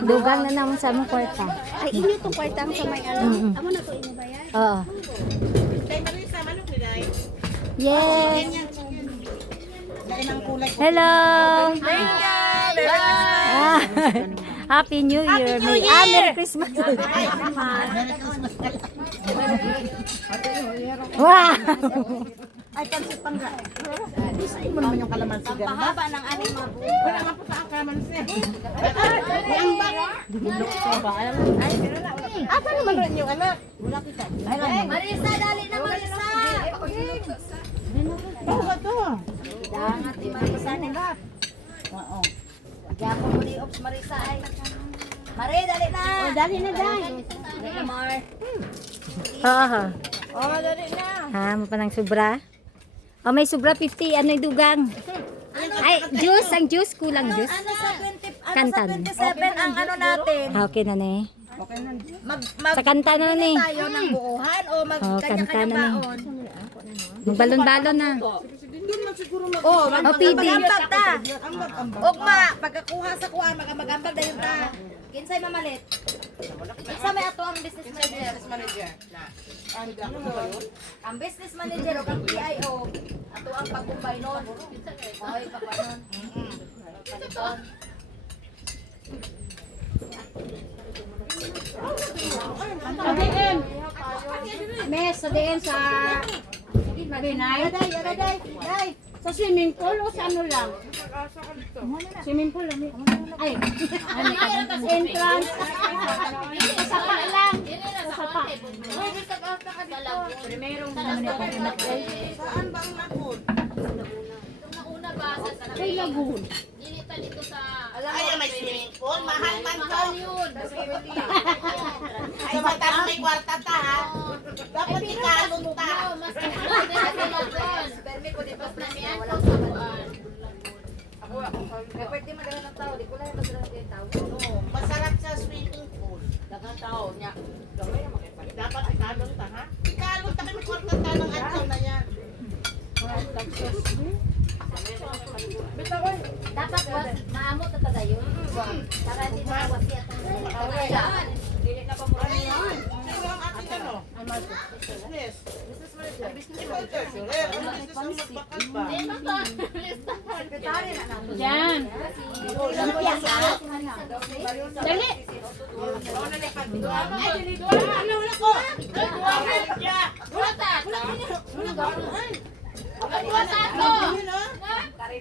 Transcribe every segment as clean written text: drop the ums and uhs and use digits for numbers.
Dugang na naman sa among kwarta. Ay, inyo itong kwartang sa may alam. Amo na to inyo ba yan? Oo. Yes. Hello. Ah, Happy New Year. Merry Christmas. Wow. Ay, pansit pangga. Isain mo naman yung kalamansi ganda. Pahaba ng aning mga buhay. Wala nga po sa kalamansi. Ang baka. Dilok sa ba? Ay, asa naman rin yung anak? Wala kita. Marisa, dali na Marisa! Ano ba to? Dangat ni Marisa nila. Oo. Kaya po muli, ops Marisa ay. Mari, dali na! Oh, dali na, dali. Dali na, Mar. Oo. Oh, dali na. Ha, mo pa ng sobra? Oh, may sobra 50. Ano yung dugang? Ay, juice. Ang juice. Kulang juice. Ano sa 20, ano Kantan. sa 27 ang ano natin? Okay na na eh. Mag Sa kanta na na eh. tayo ng buuhan o Oh, magkanya-kanya kanta na eh. baon? Magbalon-balon na. Oh, Oh, pwede. mag-ambag ta. Ugma, pagkakuha sa kuha, mag-ambag dayon ta. Kinsay mamalit? Kinsa may ato ang business manager? Ang business manager o ang PIO, ato ang pagkumbay nun. Okay, pagkumbay nun. Mes, sa diin sa Binay. Day. Sa swimming pool o sa ano lang? Swimming pool lang. Ay, entrance. Sa sapa lang. Sa sapa. Saan ba ang napod? Ay, lagoon. Ay, may swimming pool. Mahal man to. Ay, matang may kwarta ta ha. Dapat ikalon ta. Permi ko dito na niya. Walang sabahan. Kapag di madala ng tao, di ko lang madala ng tao. Oo, masarap sa swimming pool. Dagang tao niya. Dapat ikalon ta ha. Ikalon ta kami kwarta ta ng adlaw na yan. Dapat maamot at tagayon. Para hindi na wasiat ang tagayon. Dili na pa mo rin. Sino ang ating ano? Business. Business manager. Ang business ang magbakal ba? Sekretary na namin. Yan. Dali.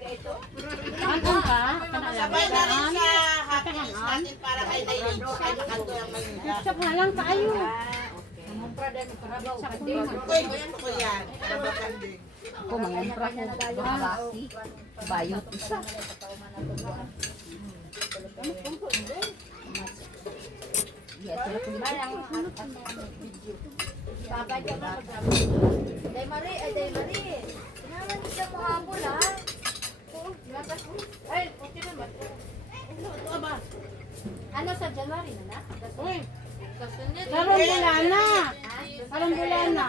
Antong ka? Sabay na rin sa happiness natin para kay Nailin. Kay Nakanto ang Manila. Sa lang kayo. Uy, gusto ko yan. Nabakanding. Ako, mga impra ko. Basi. Bayot isa. Day Marie, ay Day Marie. Kinaman siya mo hapon ha. Ay, okay naman. Ano sa January na na? Uy, Karong bulana. Karong bulana.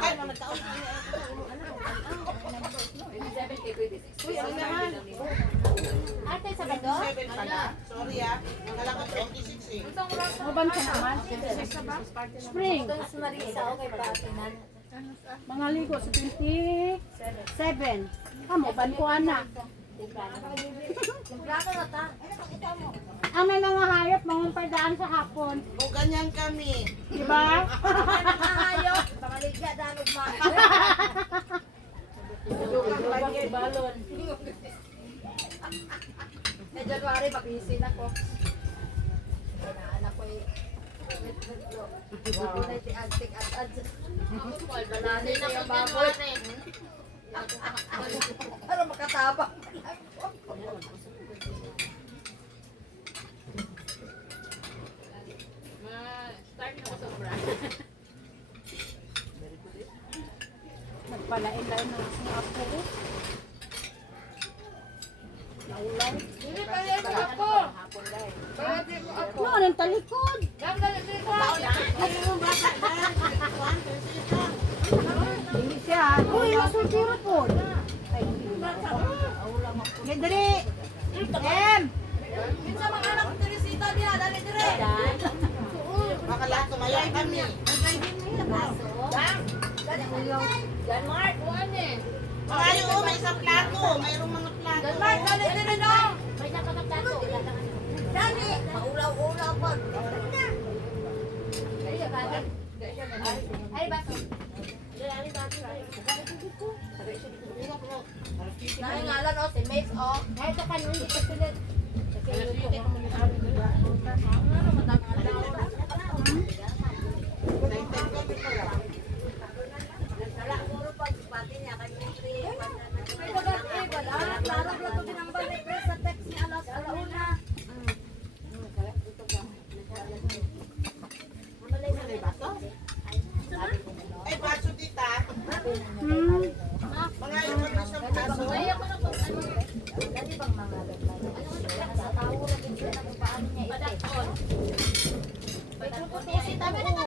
Ate sa Bado? 7 pala. Sorry ah. Nakala ko 26 eh. Maban ka naman. Spring. Ito si Marisa, okay pa atinan. Mga ligo sa 27. Amo, ban ko anak. Yung plano na ta. Ang may mga hayop, mga pardaan sa hapon. O ganyan kami. Diba? Mga hayop, pamaligya danog ma. Balon. Sa January, papisin ako. Anak ko eh. Antik at balani na yung baboy. Para makatabang. Start na ko sa bra. Nagpalain-lain ng mga apo. Hindi pa rin ako. No, anong talikod? Hindi siya. Uy, masultiro po. Dali. Em! Minsan mga anak ko Teresita kami. Yan, Mark. Kuhan eh. Mga yung may isang plato. Mayroong mga plato. Mark, galit din dong. Dami! Maulaw-ulaw po. Ay, baso. Nahingalan o, si Mace o. Ay, ito kanin, hindi ko pilit. May bagat eh, wala. Klaro lang ito binambal ni Chris sa text ni Alas Alauna. Ay, baso tita. Hmm. Mga yung kami isang baso. Dali bang mga sa tao rin sila kung paano niya ito.